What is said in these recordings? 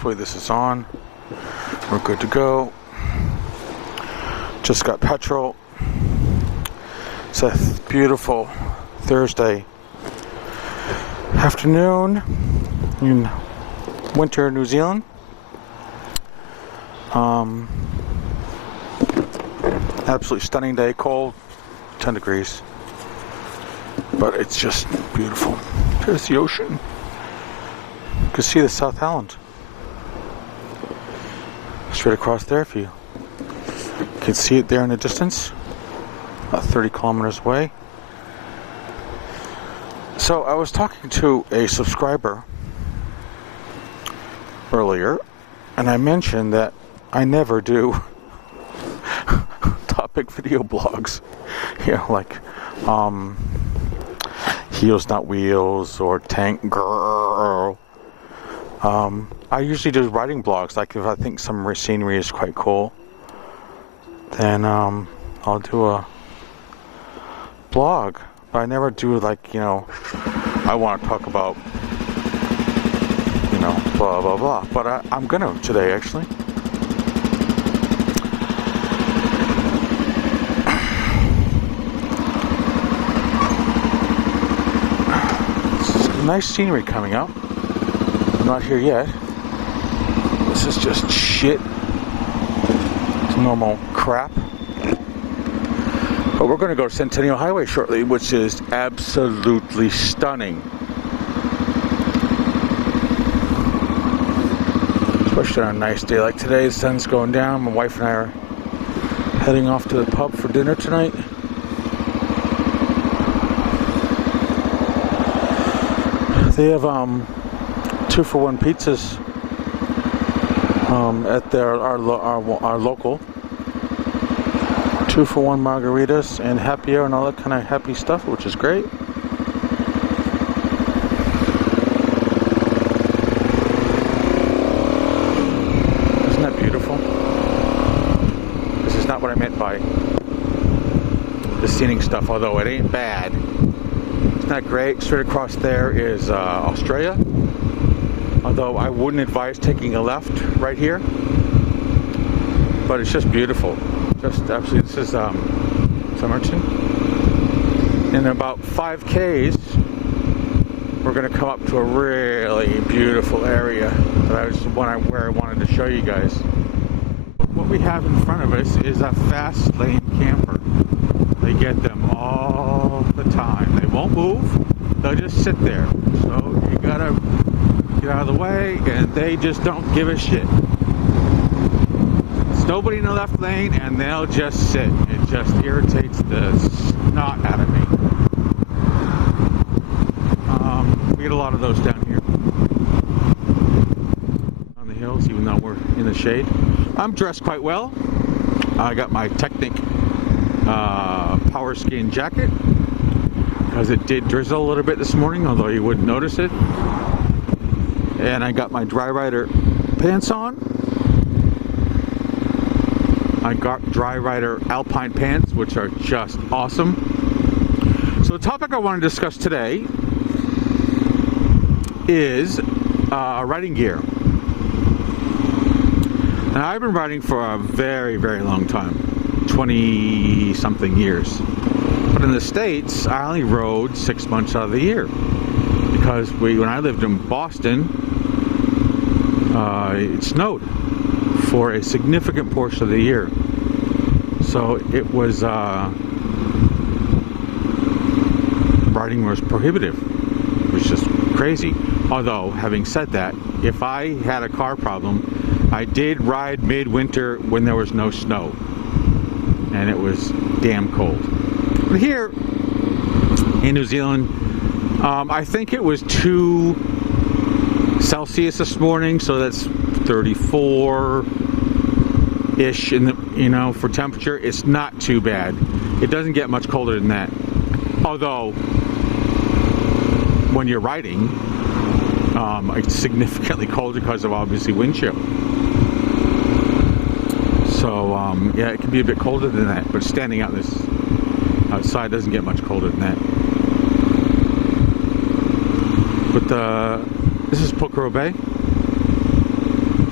Hopefully this is on. We're good to go. Just got petrol. It's a beautiful Thursday afternoon in winter New Zealand. Absolutely stunning day, cold, 10 degrees. But it's just beautiful. There's the ocean. You can see the South Island. Straight across there if you can see it there in the distance. About 30 kilometers away. So I was talking to a subscriber earlier, and I mentioned that I never do topic video blogs. You know, like Heels Not Wheels or Tank Girl. I usually do writing blogs. Like if I think some scenery is quite cool, then I'll do a blog. But I never do like, you know, I want to talk about, you know, blah blah blah. But I'm gonna today actually. Nice scenery coming up. I'm not here yet. This is just shit. It's normal crap. But we're going to go to Centennial Highway shortly, which is absolutely stunning. Especially on a nice day like today. The sun's going down. My wife and I are heading off to the pub for dinner tonight. They have 2-for-1 pizzas at our local. 2-for-1 margaritas and happy hour and all that kind of happy stuff, which is great. Isn't that beautiful? This is not what I meant by the scenic stuff, although it ain't bad. It's not great. Straight across there is Australia. Although I wouldn't advise taking a left right here. But it's just beautiful. Just absolutely. This is Somerton. In about 5 Ks, we're going to come up to a really beautiful area that where I wanted to show you guys. What we have in front of us is a fast lane camper. They get them all the time. They won't move. They'll just sit there. So you gotta get out of the way, and they just don't give a shit. There's nobody in the left lane, and they'll just sit. It just irritates the snot out of me. We get a lot of those down here on the hills, even though we're in the shade. I'm dressed quite well. I got my Technic power skin jacket because it did drizzle a little bit this morning, although you wouldn't notice it. And I got my Dry Rider pants on. I got Dry Rider Alpine pants, which are just awesome. So the topic I want to discuss today is riding gear. Now, I've been riding for a very, very long time. 20-something years. But in the States, I only rode 6 months out of the year. Because when I lived in Boston, it snowed for a significant portion of the year. So it was, riding was prohibitive. It was just crazy. Although, having said that, if I had a car problem, I did ride midwinter when there was no snow. And it was damn cold. But here in New Zealand, I think it was 2 Celsius this morning, so that's 34-ish in the, you know, for temperature. It's not too bad. It doesn't get much colder than that. Although when you're riding, it's significantly colder because of obviously wind chill. So yeah, it can be a bit colder than that, but standing outside doesn't get much colder than that. But this is Pukaro Bay.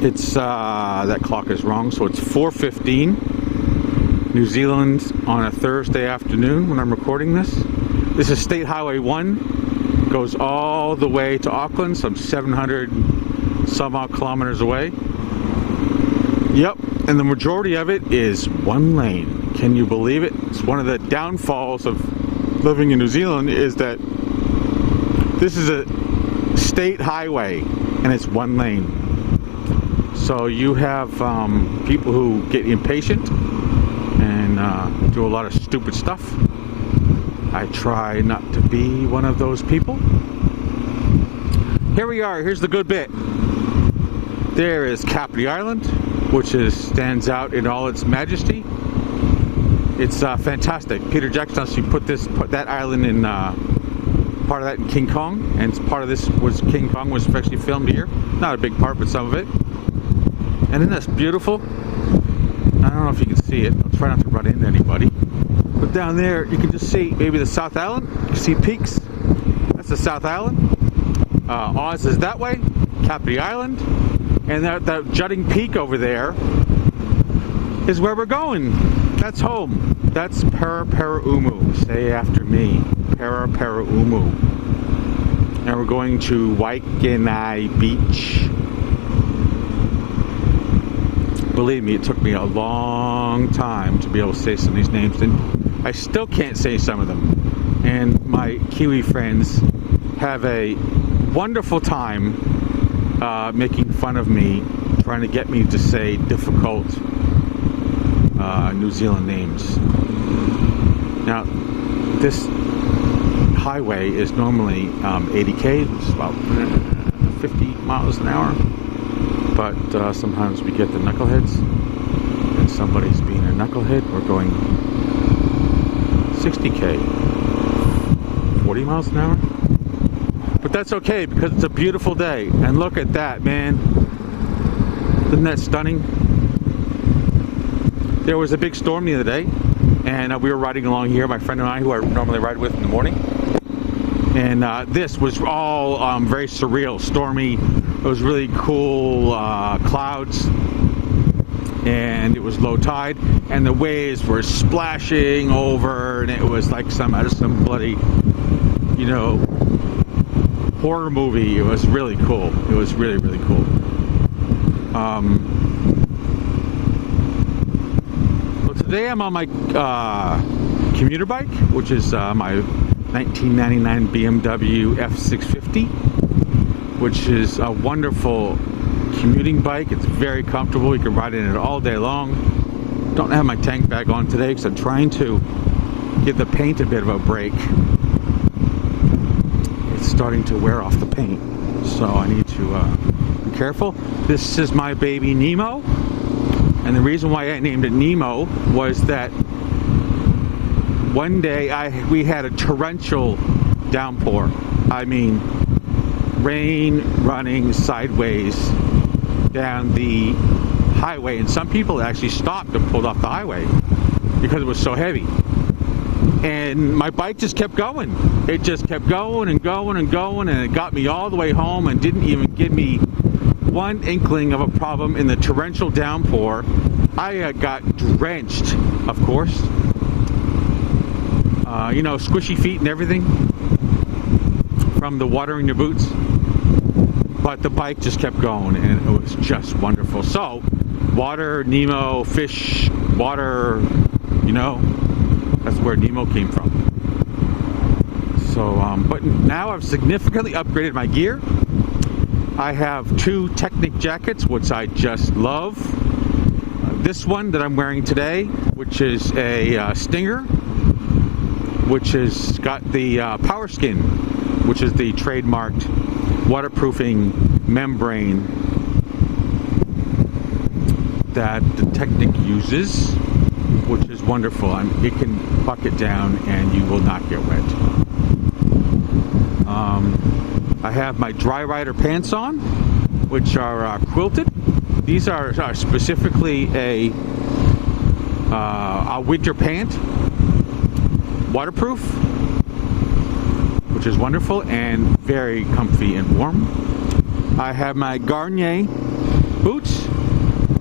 It's that clock is wrong, so it's 4:15 New Zealand on a Thursday afternoon when I'm recording this. This is State Highway 1, goes all the way to Auckland, some 700 some odd kilometers away. Yep, and the majority of it is one lane. Can you believe it? It's one of the downfalls of living in New Zealand is that this is a state highway and it's one lane. So you have people who get impatient and do a lot of stupid stuff. I try not to be one of those people. Here we are. Here's the good bit. There is Kapiti Island, which stands out in all its majesty. It's fantastic. Peter Jackson actually put that island in part of that in King Kong, and part of this was King Kong was actually filmed here. Not a big part, but some of it. And isn't this beautiful? I don't know if you can see it. I'll try not to run into anybody. But down there, you can just see maybe the South Island. You can see peaks. That's the South Island. Oz is that way. Kapiti Island. And that jutting peak over there is where we're going. That's home. That's Paraparaumu. Say after me. Paraparaumu. And we're going to Waikenai Beach. Believe me, it took me a long time to be able to say some of these names, and I still can't say some of them. And my Kiwi friends have a wonderful time making fun of me, trying to get me to say difficult New Zealand names. Now, this highway is normally 80k, which is about 50 miles an hour. But sometimes we get the knuckleheads, and somebody's being a knucklehead. We're going 60k, 40 miles an hour. But that's okay because it's a beautiful day. And look at that, man. Isn't that stunning? There was a big storm the other day, and we were riding along here, my friend and I, who I normally ride with in the morning. And this was all very surreal, stormy. It was really cool clouds, and it was low tide, and the waves were splashing over, and it was like some bloody, horror movie. It was really cool. It was really, really cool. Well, today I'm on my commuter bike, which is my 1999 BMW F650. Which is a wonderful commuting bike. It's very comfortable. You can ride in it all day long. Don't have my tank bag on today because I'm trying to give the paint a bit of a break. It's starting to wear off the paint, so I need to be careful. This is my baby Nemo, and the reason why I named it Nemo was that one day we had a torrential downpour. I mean, rain running sideways down the highway, and some people actually stopped and pulled off the highway because it was so heavy. And my bike just kept going. It just kept going and going and going, and it got me all the way home and didn't even give me one inkling of a problem in the torrential downpour. I got drenched, of course. Squishy feet and everything from the water in your boots. But the bike just kept going, and it was just wonderful. So, water, Nemo, fish, water, that's where Nemo came from. So, but now I've significantly upgraded my gear. I have 2 Technic jackets, which I just love. This one that I'm wearing today, which is a Stinger, which has got the Power Skin, which is the trademarked waterproofing membrane that the Technic uses, which is wonderful. It can bucket down and you will not get wet. I have my Dry Rider pants on, which are quilted. These are specifically a winter pant, waterproof, which is wonderful and very comfy and warm. I have my Garnier boots,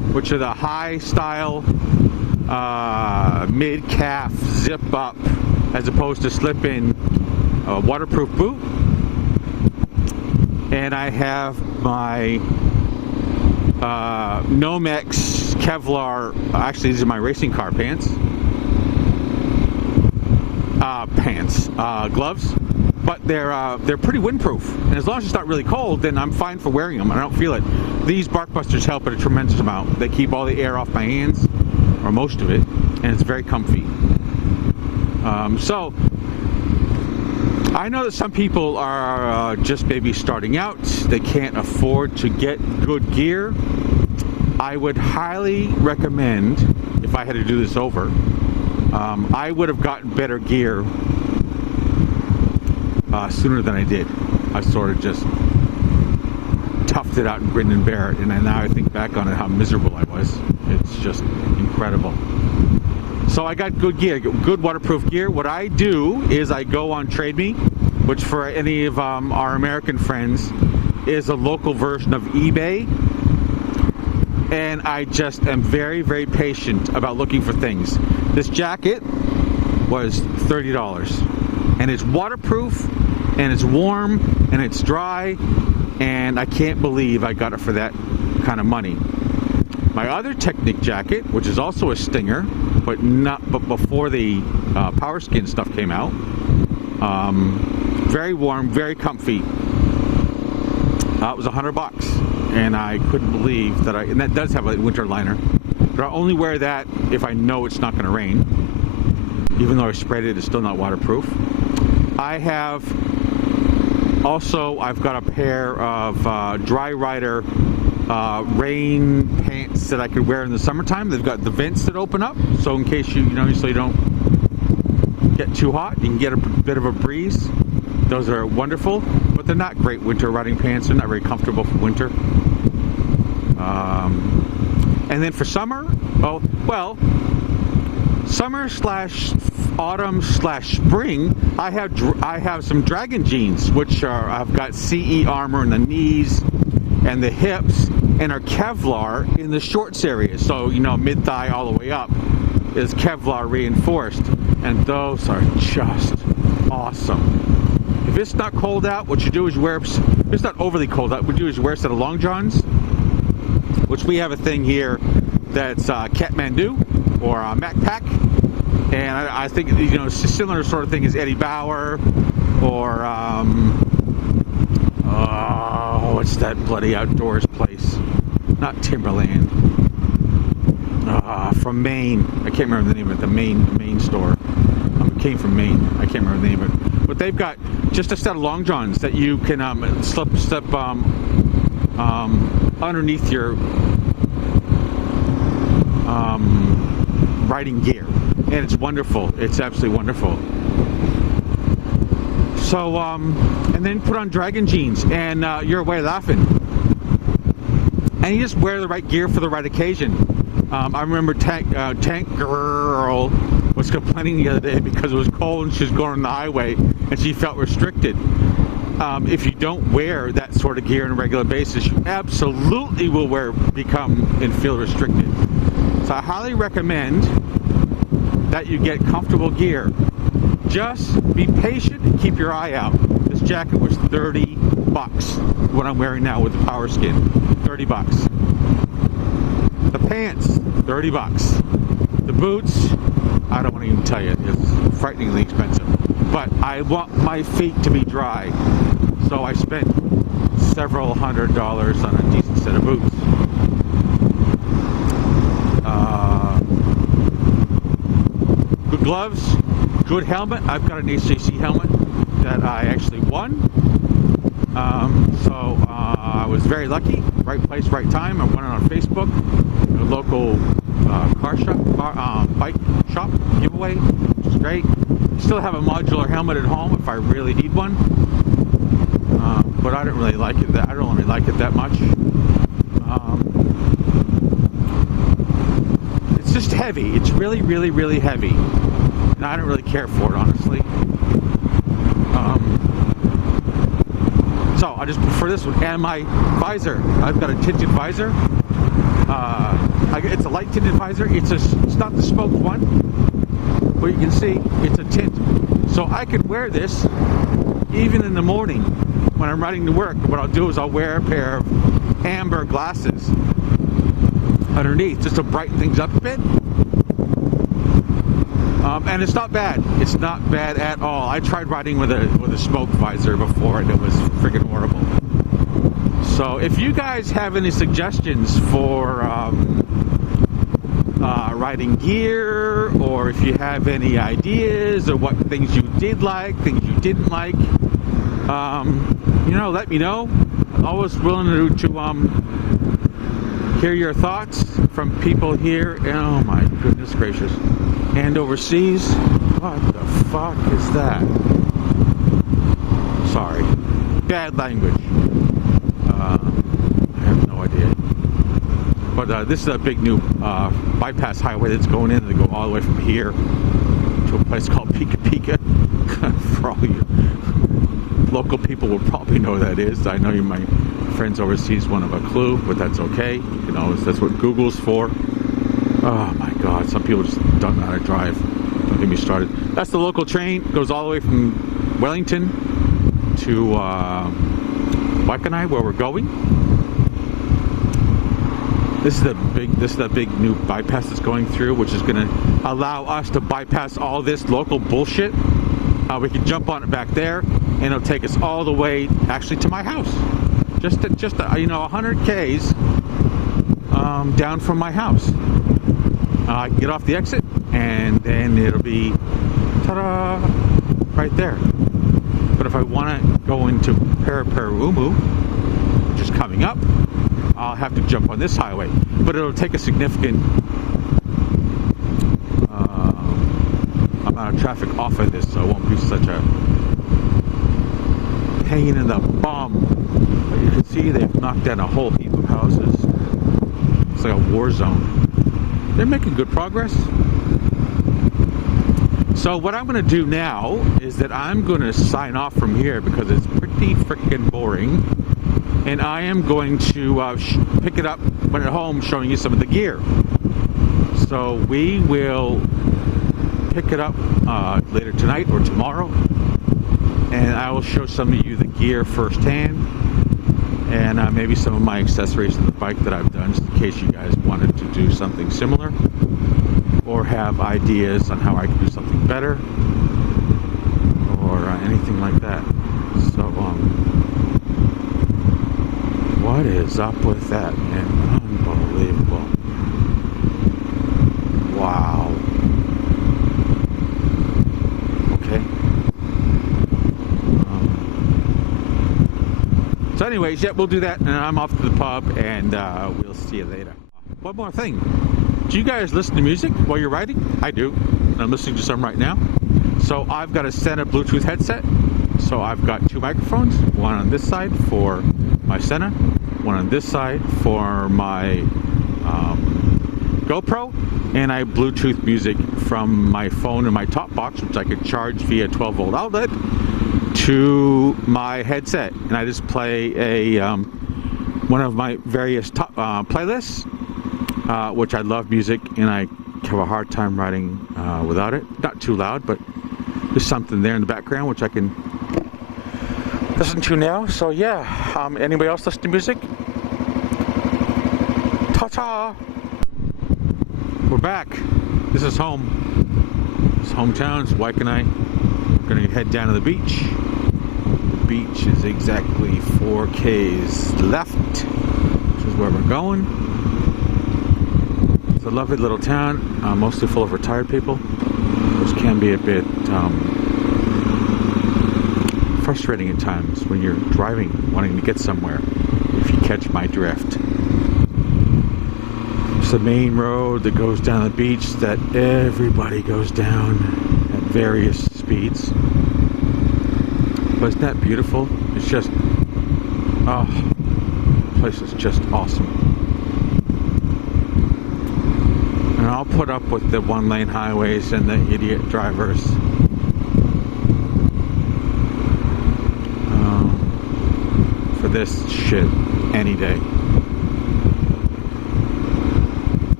which are the high style mid-calf zip up, as opposed to slip in waterproof boot. And I have my Nomex Kevlar, actually these are my racing car pants, gloves, but they're pretty windproof, and as long as it's not really cold, then I'm fine for wearing them. I don't feel it. These bark busters help at a tremendous amount. They keep all the air off my hands, or most of it, and it's very comfy. So I know that some people are just maybe starting out. They can't afford to get good gear. I would highly recommend, if I had to do this over, I would have gotten better gear sooner than I did. I sort of just toughed it out and grinned and bear it, and now I think back on it, how miserable I was. It's just incredible. So I got good gear, good waterproof gear. What I do is I go on Trade Me, which for any of our American friends is a local version of eBay. And I just am very, very patient about looking for things. This jacket was $30, and it's waterproof, and it's warm, and it's dry, and I can't believe I got it for that kind of money. My other Technic jacket, which is also a Stinger, but before the Power Skin stuff came out, very warm, very comfy. It was $100, and I couldn't believe that and that does have a winter liner, but I only wear that if I know it's not going to rain. Even though I sprayed it, it's still not waterproof. I have also, I've got a pair of Dry Rider rain pants that I could wear in the summertime. They've got the vents that open up, so in case so you don't get too hot, you can get a bit of a breeze. Those are wonderful, but they're not great winter riding pants. They're not very comfortable for winter. And then for summer, summer / autumn / spring, I have some Dragon jeans, which I've got CE armor in the knees and the hips, and are Kevlar in the shorts area. So mid-thigh all the way up is Kevlar reinforced, and those are just awesome. If it's not cold out, what you do is if it's not overly cold out, what you do is wear a set of long johns, which we have a thing here that's Kathmandu or Macpac, and I think it's a similar sort of thing as Eddie Bauer or what's that bloody outdoors place? Not Timberland. From Maine. I can't remember the name of it. The Maine store. It came from Maine. I can't remember the name of it. But they've got just a set of long johns that you can slip underneath your riding gear, and it's wonderful. It's absolutely wonderful. So and then put on Dragon jeans, and you're away laughing, and you just wear the right gear for the right occasion. I remember Tank Girl was complaining the other day because it was cold and she was going on the highway and she felt restricted. If you don't wear that sort of gear on a regular basis, you absolutely will become and feel restricted. So I highly recommend that you get comfortable gear. Just be patient and keep your eye out. This jacket was $30. What I'm wearing now with the Power Skin, $30. The pants, $30. The boots, I don't want to even tell you. It's frighteningly expensive. But I want my feet to be dry, so I spent several $100s on a decent set of boots. Good gloves, good helmet. I've got an HJC helmet that I actually won. So I was very lucky. Right place, right time. I won it on Facebook. A local bike shop giveaway, which is great. Still have a modular helmet at home if I really need one. But I don't really like it. I don't really like it that much. It's just heavy. It's really, really, really heavy, and I don't really care for it, honestly. So I just prefer this one. And my visor, I've got a tinted visor. It's a light tinted visor. It's not the smoked one, but you can see it's a tint. So I could wear this even in the morning when I'm riding to work. What I'll do is I'll wear a pair of amber glasses underneath just to brighten things up a bit. And it's not bad. It's not bad at all. I tried riding with a smoke visor before, and it was freaking horrible. So if you guys have any suggestions for riding gear, or if you have any ideas of what things you did like, things you didn't like, you know, let me know. I'm always willing to hear your thoughts from people here. Oh my goodness gracious. And overseas. What the fuck is that? Sorry. Bad language. I have no idea. But this is a big new bypass highway that's going in. They go all the way from here to a place called Pika Pika. For all you local people will probably know what that is. I know you, my friends overseas, won't have a clue, but that's okay. You know, that's what Google's for. Oh my God, some people just don't know how to drive. Don't get me started. That's the local train. It goes all the way from Wellington to Waikanae, where we're going. This is the big new bypass that's going through, which is going to allow us to bypass all this local bullshit. We can jump on it back there, and it'll take us all the way, actually, to my house. Just you know, 100 Ks down from my house. I can get off the exit, and then it'll be, ta-da, right there. But if I want to go into Paraparaumu, which is coming up, I'll have to jump on this highway. But it'll take a significant amount of traffic off of this, so it won't be such a pain in the bum. But you can see they've knocked down a whole heap of houses. It's like a war zone. They're making good progress. So what I'm going to do now is that I'm going to sign off from here because it's pretty freaking boring. And I am going to pick it up when at home, showing you some of the gear. So we will pick it up later tonight or tomorrow. And I will show some of you the gear firsthand. And maybe some of my accessories to the bike that I've done, just in case you guys wanted to do something similar or have ideas on how I can do something better or anything like that. So what is up with that, man? Unbelievable. Wow. Okay. So anyways, yeah, we'll do that, and I'm off to the pub, and we'll see you later. One more thing. Do you guys listen to music while you're riding? I do. I'm listening to some right now. So I've got a Sena Bluetooth headset. So I've got two microphones, one on this side for my Sena, one on this side for my GoPro, and I Bluetooth music from my phone and my top box, which I could charge via 12-volt outlet, to my headset, and I just play a one of my various top playlists, which I love music, and I have a hard time riding without it. Not too loud, but there's something there in the background which I can listen to now. So yeah, anybody else listen to music? Ta-ta! We're back. This is home. This is hometown. It's Waikanae. We're gonna head down to the beach. The beach is exactly 4 Ks left, which is where we're going. It's a lovely little town, mostly full of retired people, which can be a bit frustrating at times when you're driving, wanting to get somewhere, if you catch my drift. It's the main road that goes down the beach that everybody goes down at various speeds. But isn't that beautiful? It's just, oh, the place is just awesome. And I'll put up with the one-lane highways and the idiot drivers. For this shit any day.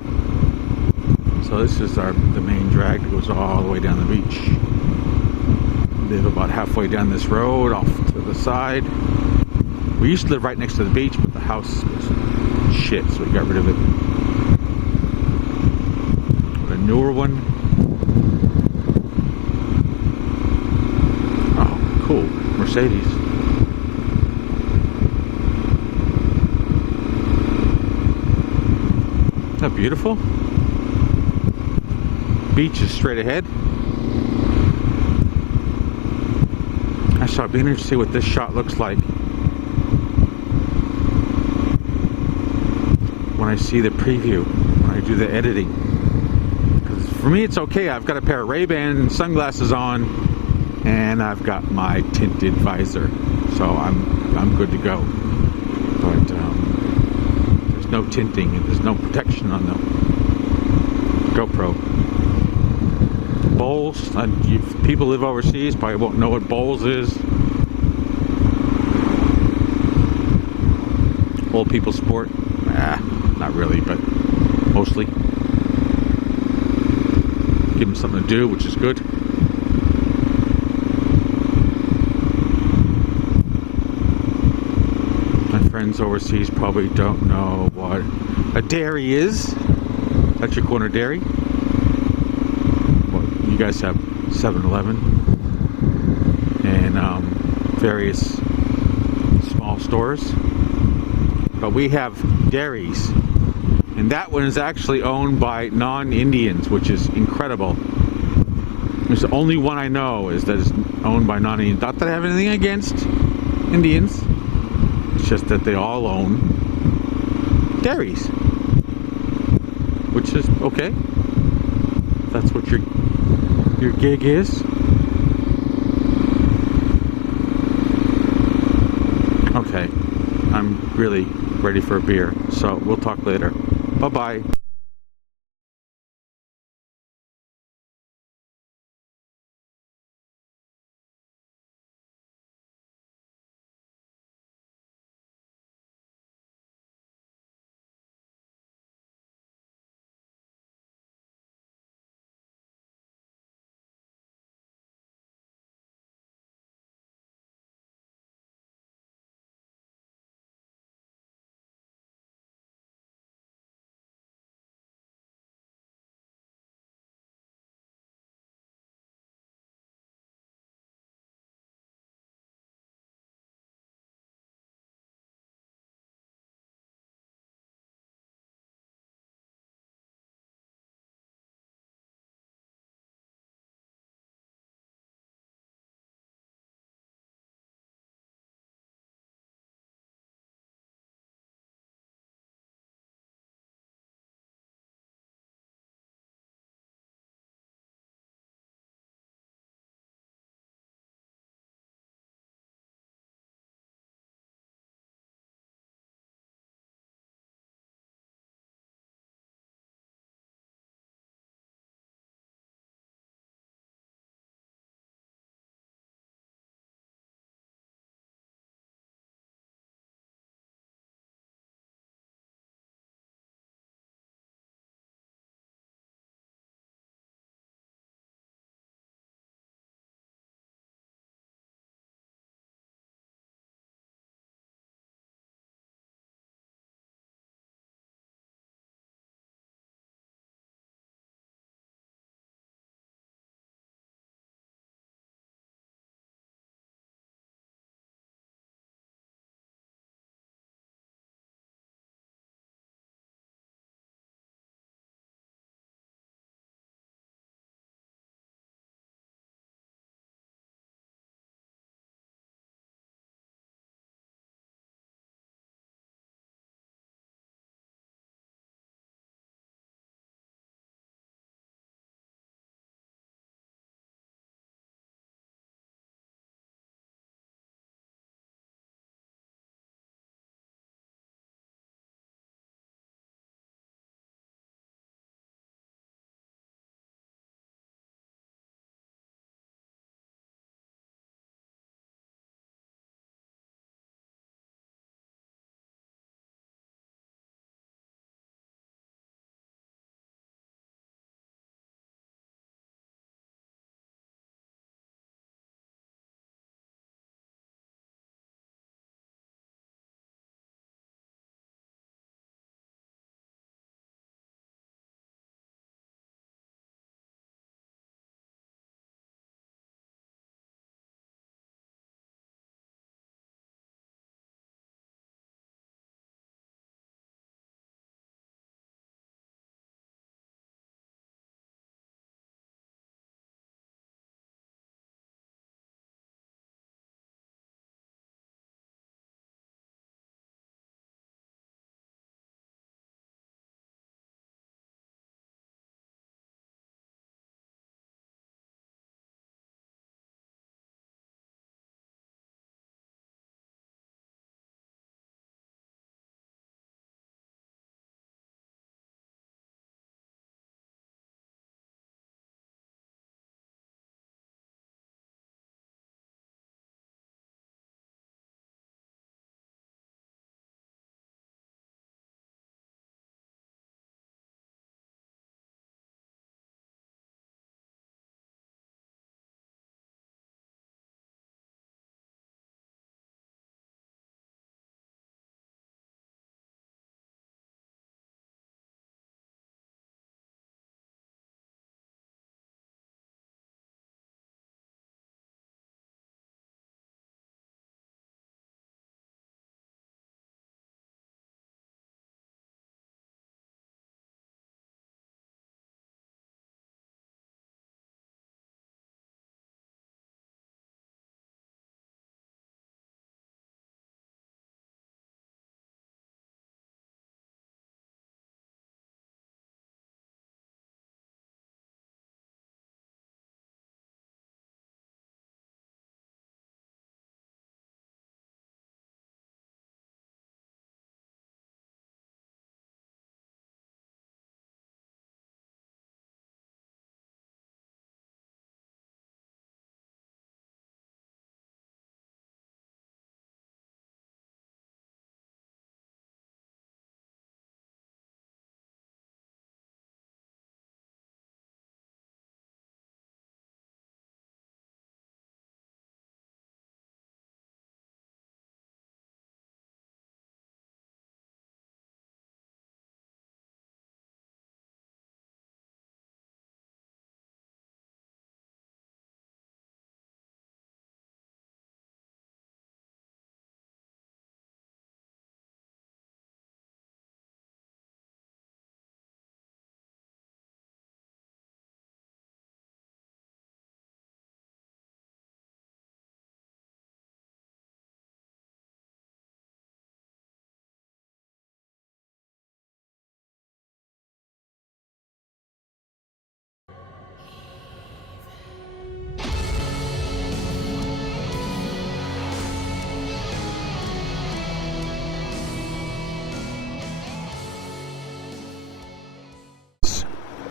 So this is the main drag that goes all the way down the beach. We live about halfway down this road off to the side. We used to live right next to the beach, but the house was shit, so we got rid of it. A newer one. Oh, cool. Mercedes. Isn't that beautiful? Beach is straight ahead. Actually, I'll be interested to see what this shot looks like when I see the preview, when I do the editing. Because for me, it's okay. I've got a pair of Ray-Ban sunglasses on, and I've got my tinted visor, so I'm good to go. But there's no tinting and there's no protection on the GoPro. Bowls. If people live overseas probably won't know what bowls is. Old people sport. Not really, but mostly. Give them something to do, which is good. My friends overseas probably don't know what a dairy is. Electric corner dairy. Well, you guys have 7-Eleven and various small stores. But we have dairies, and that one is actually owned by non-Indians, which is incredible. It's the only one I know is that is owned by non-Indians. Not that I have anything against Indians, it's just that they all own dairies, which is okay. That's what your gig is. Okay, I'm really ready for a beer, so we'll talk later. Bye-bye.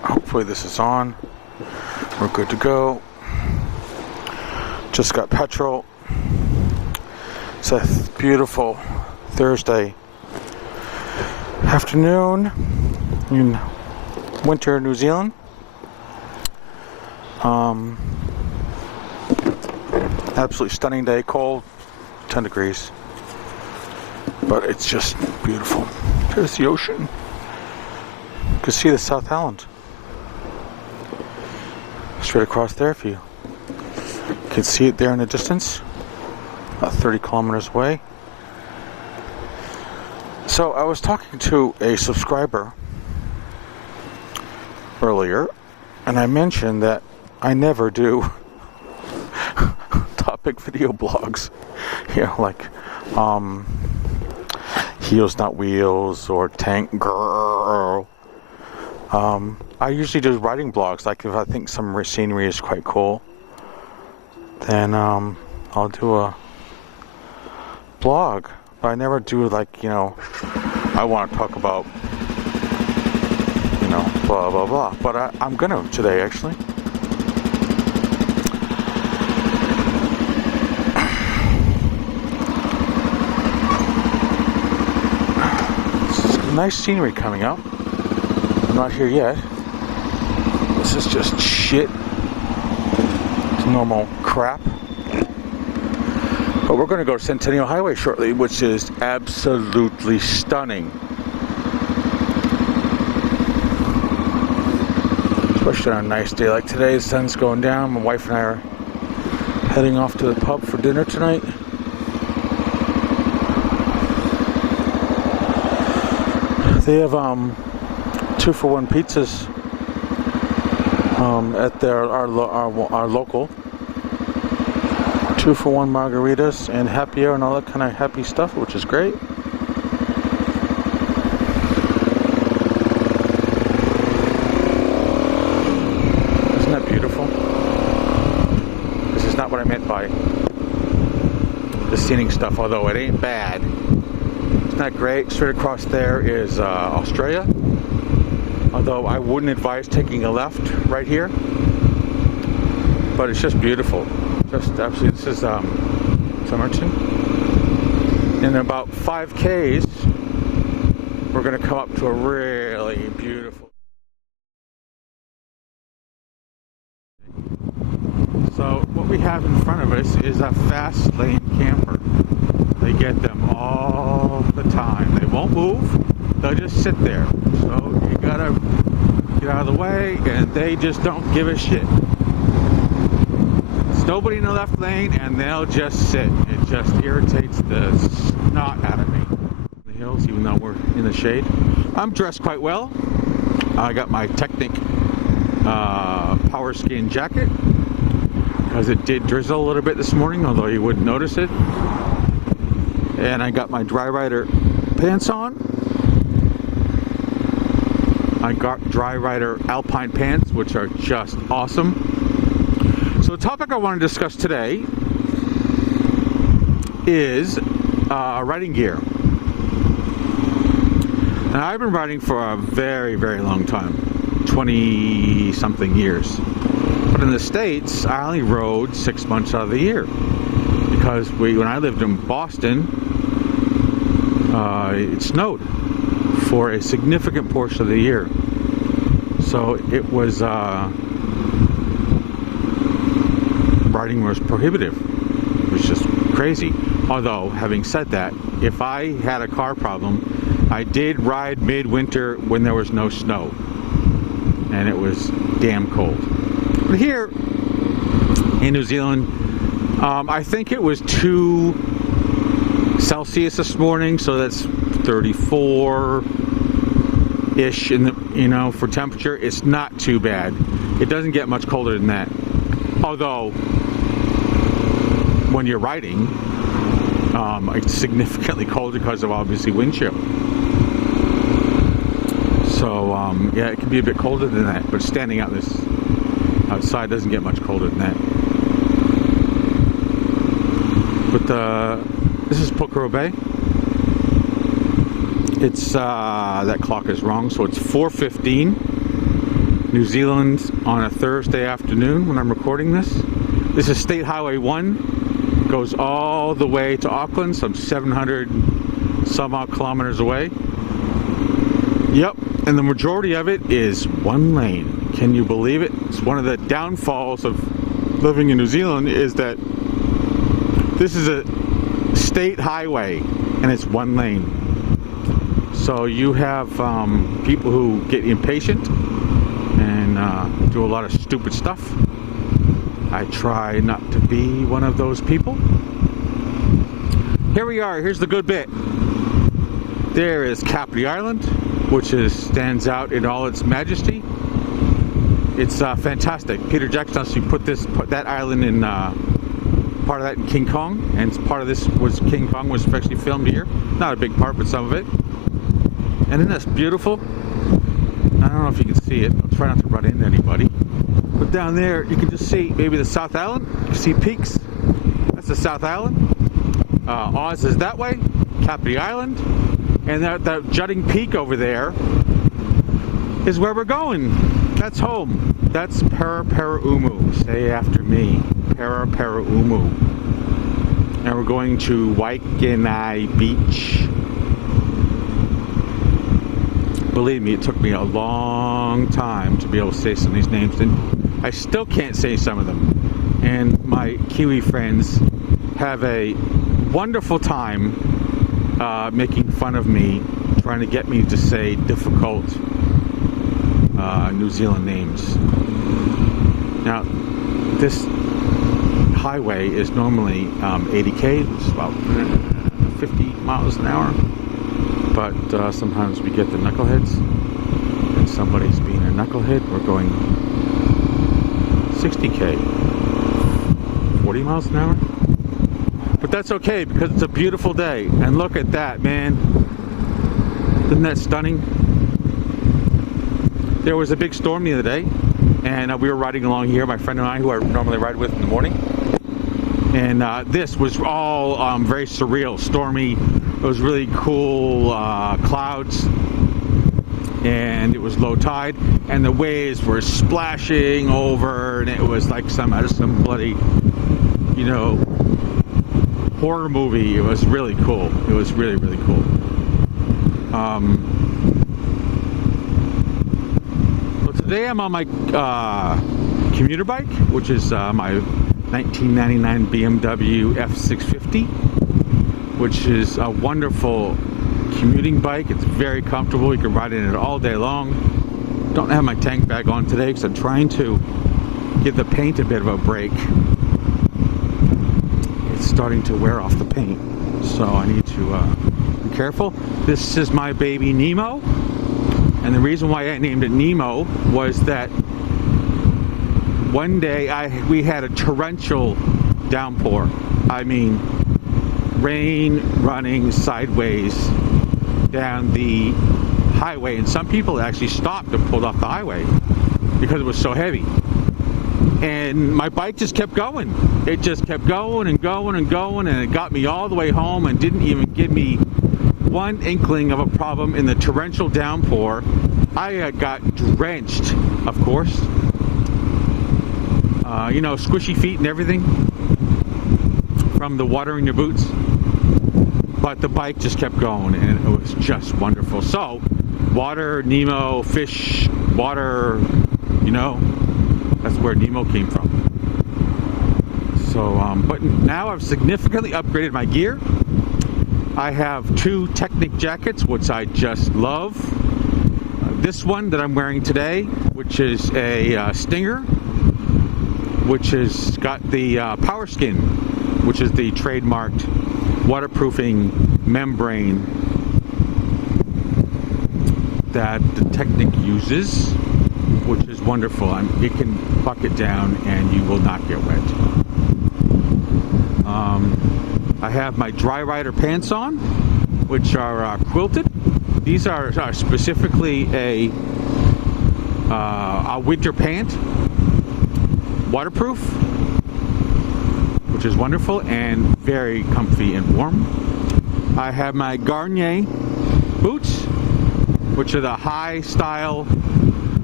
Hopefully this is on. We're good to go. Just got petrol. It's a beautiful Thursday afternoon in winter New Zealand. Absolutely stunning day, cold, 10 degrees. But it's just beautiful. There's the ocean. You can see the South Island. Straight across there if you can see it there in the distance. About 30 kilometers away. So I was talking to a subscriber earlier, and I mentioned that I never do topic video blogs, like Heels Not Wheels or Tank Girl. I usually do writing blogs, like if I think some scenery is quite cool, then I'll do a blog. But I never do I want to talk about blah blah blah. But I'm gonna today actually. Nice scenery coming up. I'm not here yet. This is just shit. It's normal crap. But we're going to go to Centennial Highway shortly, which is absolutely stunning. Especially on a nice day like today. The sun's going down. My wife and I are heading off to the pub for dinner tonight. They have 2-for-1 pizzas at our local. 2-for-1 margaritas and happy hour and all that kind of happy stuff, which is great. Isn't that beautiful? This is not what I meant by the scenic stuff, although it ain't bad. It's not great. Straight across there is Australia, although I wouldn't advise taking a left right here, but it's just beautiful. Just absolutely. This is Somerton. In about 5 Ks we're going to come up to a really beautiful. So what we have in front of us is a fast lane camper. They get them all the time. They won't move. They'll just sit there. So you gotta get out of the way, and they just don't give a shit. There's nobody in the left lane, and they'll just sit. It just irritates the snot out of me. The hills, even though we're in the shade. I'm dressed quite well. I got my Technic power skin jacket because it did drizzle a little bit this morning, although you wouldn't notice it. And I got my Dry Rider pants on. I got Dry Rider Alpine pants, which are just awesome. So the topic I want to discuss today is riding gear. Now, I've been riding for a very, very long time, 20-something years. But in the States, I only rode 6 months out of the year. Because when I lived in Boston, it snowed for a significant portion of the year. So it was, riding was prohibitive. It was just crazy. Although, having said that, if I had a car problem, I did ride midwinter when there was no snow. And it was damn cold. But here in New Zealand, I think it was 2 Celsius this morning, so that's 34-ish in the, for temperature. It's not too bad. It doesn't get much colder than that. Although when you're riding, it's significantly colder because of obviously wind chill. So yeah, it can be a bit colder than that, but standing out outside doesn't get much colder than that. But this is Pukaro Bay. It's that clock is wrong, so it's 4:15. New Zealand on a Thursday afternoon when I'm recording this. This is State Highway 1. Goes all the way to Auckland, some 700 some odd kilometers away. Yep, and the majority of it is one lane. Can you believe it? It's one of the downfalls of living in New Zealand is that this is a state highway and it's one lane. So you have people who get impatient and do a lot of stupid stuff. I try not to be one of those people. Here we are. Here's the good bit. There is Capri Island, which stands out in all its majesty. It's fantastic. Peter Jackson actually put that island in part of that in King Kong, and part of this was King Kong was actually filmed here. Not a big part, but some of it. And isn't that beautiful? I don't know if you can see it. I'll try not to run into anybody. But down there, you can just see maybe the South Island. You see peaks. That's the South Island. Oz is that way. Capri Island. And that jutting peak over there is where we're going. That's home. That's Paraparaumu. Say after me. Paraparaumu. And we're going to Waikenai Beach. Believe me, it took me a long time to be able to say some of these names, and I still can't say some of them. And my Kiwi friends have a wonderful time making fun of me, trying to get me to say difficult New Zealand names. Now, this highway is normally 80k, which is about 50 miles an hour. But sometimes we get the knuckleheads, and somebody's being a knucklehead. We're going 60k, 40 miles an hour. But that's okay because it's a beautiful day. And look at that, man. Isn't that stunning? There was a big storm the other day, and we were riding along here, my friend and I, who I normally ride with in the morning. And this was all very surreal, stormy. It was really cool clouds, and it was low tide, and the waves were splashing over, and it was like out of some bloody, horror movie. It was really cool. It was really, really cool. So today I'm on my commuter bike, which is my 1999 BMW F650. Which is a wonderful commuting bike. It's very comfortable. You can ride in it all day long. Don't have my tank bag on today because I'm trying to give the paint a bit of a break. It's starting to wear off the paint, so I need to be careful. This is my baby Nemo, and the reason why I named it Nemo was that one day we had a torrential downpour. I mean, rain running sideways down the highway, and some people actually stopped and pulled off the highway because it was so heavy. And my bike just kept going. It just kept going and going and going, and it got me all the way home and didn't even give me one inkling of a problem in the torrential downpour. I got drenched, of course. Squishy feet and everything from the water in your boots. But the bike just kept going, and it was just wonderful. So, water, Nemo, fish, water, that's where Nemo came from. So, but now I've significantly upgraded my gear. I have 2 Technic jackets, which I just love. This one that I'm wearing today, which is a Stinger, which has got the Power Skin, which is the trademarked waterproofing membrane that the Technic uses, which is wonderful. It can bucket down and you will not get wet. I have my Dry Rider pants on, which are quilted. These are specifically a winter pant, waterproof, which is wonderful and very comfy and warm. I have my Garnier boots, which are the high style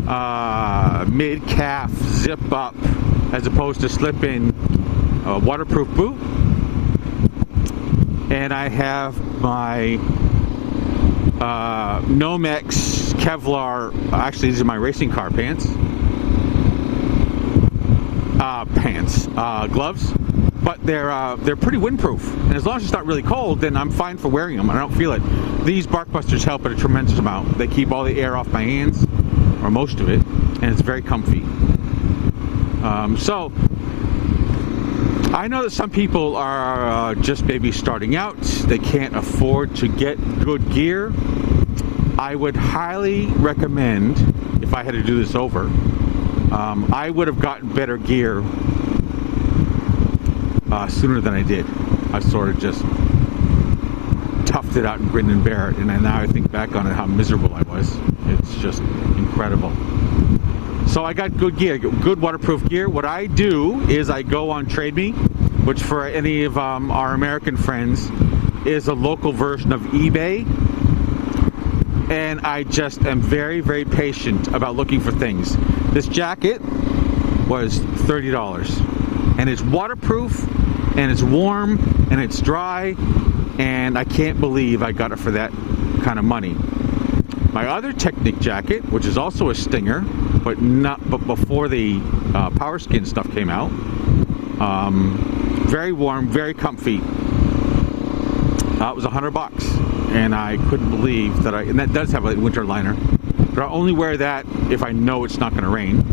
mid-calf zip up as opposed to slip-in waterproof boot. And I have my Nomex Kevlar, actually these are my racing car pants, gloves, but they're pretty windproof, and as long as it's not really cold, then I'm fine for wearing them. I don't feel it. These bark busters help at a tremendous amount. They keep all the air off my hands, or most of it, and it's very comfy. So I know that some people are just maybe starting out. They can't afford to get good gear. I would highly recommend, if I had to do this over, I would have gotten better gear sooner than I did. I sort of just toughed it out and grinned and bear it, and now I think back on it, how miserable I was. It's just incredible. So I got good gear, good waterproof gear. What I do is I go on Trade Me, which for any of our American friends is a local version of eBay. And I just am very, very patient about looking for things. This jacket was $30, and it's waterproof, and it's warm, and it's dry, and I can't believe I got it for that kind of money. My other Technic jacket, which is also a Stinger, but before the Power Skin stuff came out, very warm, very comfy. It was $100, and I couldn't believe that and that does have a winter liner, but I only wear that if I know it's not going to rain.